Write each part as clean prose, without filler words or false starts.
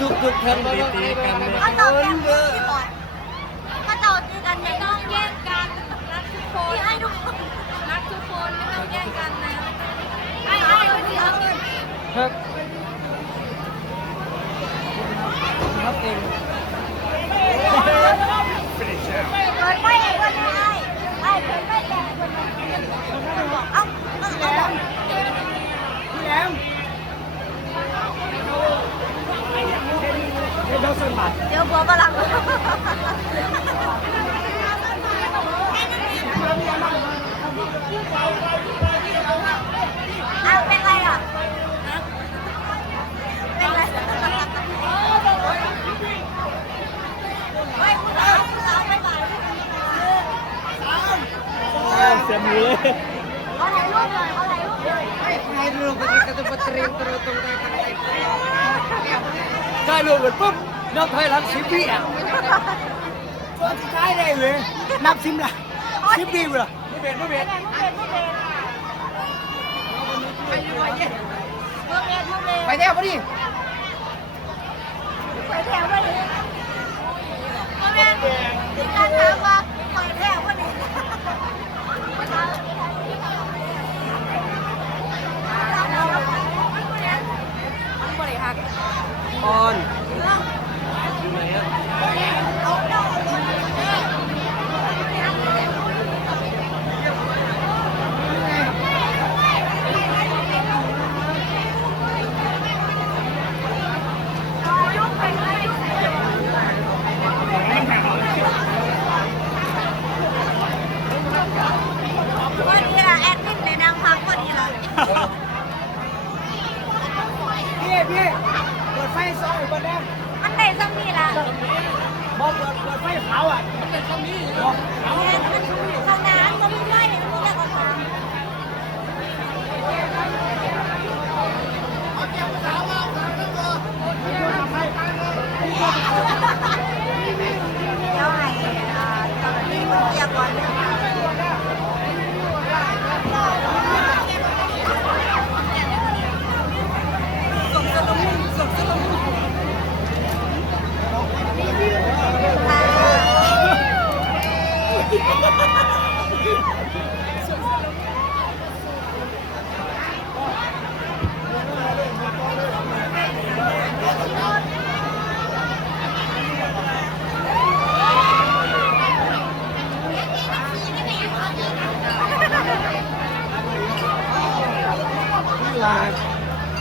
ถูกทางตีกันเลย เขาต่อแกมที่ก่อนเขาต่อตีกันไม่ต้องแย่งกันรักทุกคนให้ทุกคนรักทุกคนไม่ต้องแย่งกันนะให้คนเดียว ครับครับเอง เปิดไฟให้คนได้ไอ้เปิดไฟแดงคนนั้นบอกเอ้าพี่แอมเดี๋ยวบัวกำลังเอาเป็นไรอ่ะเป็นไรเสียมือเลย เอาถ่ายรูปเลยเอาถ่ายรูปเลย ให้รูปkita tempat kering terusตรงไหนได้รูปเสร็จปุ๊บนับถอยหลัง10 วิอ่ะตัวสุดท้ายได้เลยนับ10ละ10 วิเลยไม่เบ็ดไปเที่ยวพอดี ไปแถวพอดีก็แม่ที่การถามว่าไปแถวพอดีบริหาร ออน วันนี้ล่ะแอดมินในนางพักวันนี้ล่ะ พี่เปิดไฟซอยก่อนนะ มันได้ซ้ำนี่ล่ะ บอกเปิดไฟเผาอ่ะมันเป็นซ้ำนี้บอก เอาเงินทางน้ำก็ไม่ได้เนี่ยมันเรียกออกมาเจ้าไหนเจ้าหน้าที่มันเรียกก่อน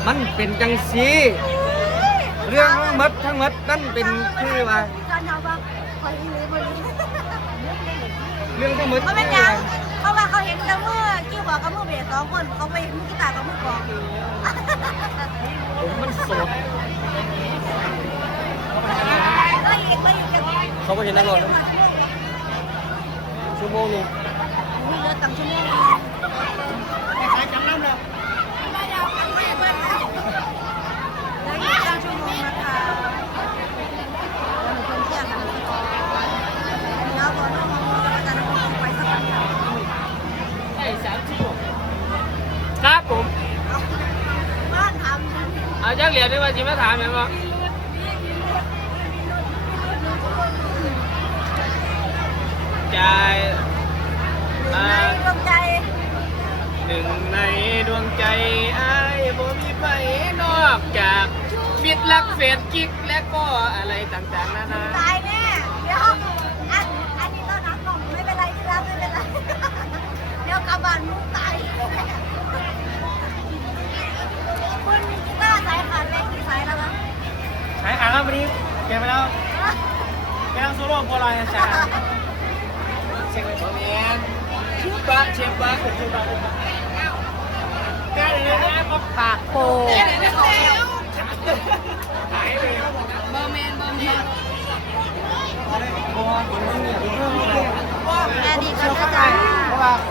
มันเป็นจังสีเรื่องทั้งหมดนั่นเป็นคือว่า การทำว่าคอยรู้บนนี้ เรื่องทั้งหมด เขาเป็นยังเพราะว่าเขาเห็นกับมือกิ้วบอกกับมือเบส2 คนเขาไปมือกีตาร์กับมือกลอง ผมมันโสด ก็อีกเขาก็เห็นนักร้องชั่วโมงนึง มีเลือดต่ำชั่วโมงใครจำน้ำเลยไม่ได้เอากันไม่เบิ้ลแล้วอีก9 ชั่วโมงนะคะเราคนเที่ยวกันก่อนแล้วพอน้องๆก็จะนั่งไปสักพักค่ะ ครับผม บ้านทำ เอาจักเหรียญได้ว่าจีมาถามไหมว่าใจ ในดวงใจ หนึ่งในดวงใจไอ้บ่มีไผนอกจากมิตรรักเฟรนด์กิ๊กและก็อะไรต่างๆนานา ตายแน่เดี๋ยวอันนี้ต้นน้ำกล่องไม่เป็นไรที่รักไม่เป็นไรเดี๋ยวกลับบ้านมึงตายคุณกีตาร์สายขาดเล็กกี่สายแล้วคะ หายขาครับวันนี้เก็บไปแล้วแกต้องโซโล่โบราณนะจ๊ะเช็คเลยตัวนี้ชิบะแกเดี๋ยวนี้ก็ปากโป่งหายไปเบอร์แมนแม่ดีกันนะจ๊ะ